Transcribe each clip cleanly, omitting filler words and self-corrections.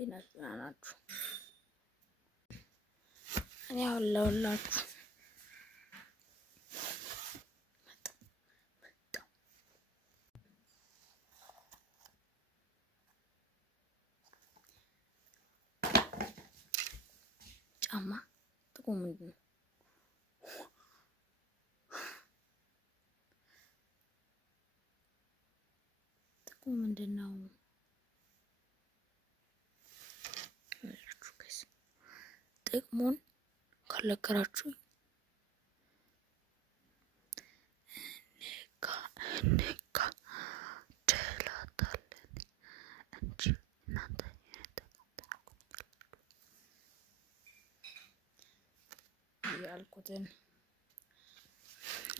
ናችሁ? እኔ አለሁላችሁ። ጫማ ጥቅሙ ምንድን ነው? ጥቅሙ ምንድን ነው? ጥቅሙን ካልነገራችሁ እንጋደላታለን እንጂ እናንተ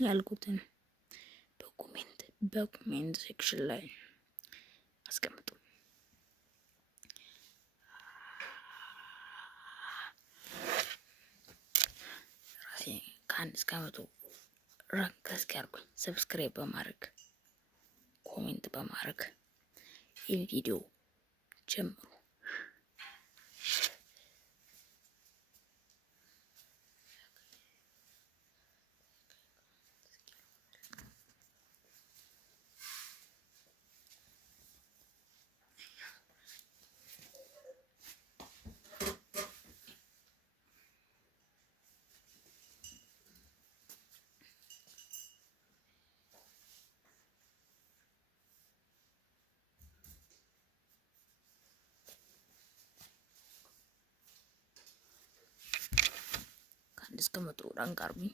ያልኩትን በኮሜንት ሴክሽን ላይ አስቀምጡ። ከአንድ እስከ 100 ራንክ እስኪያርጉኝ ሰብስክራይብ በማድረግ ኮሜንት በማድረግ ይህ ቪዲዮ ጀምሩ። ከአንድ እስከ 100 ራንክ አርጉኝ።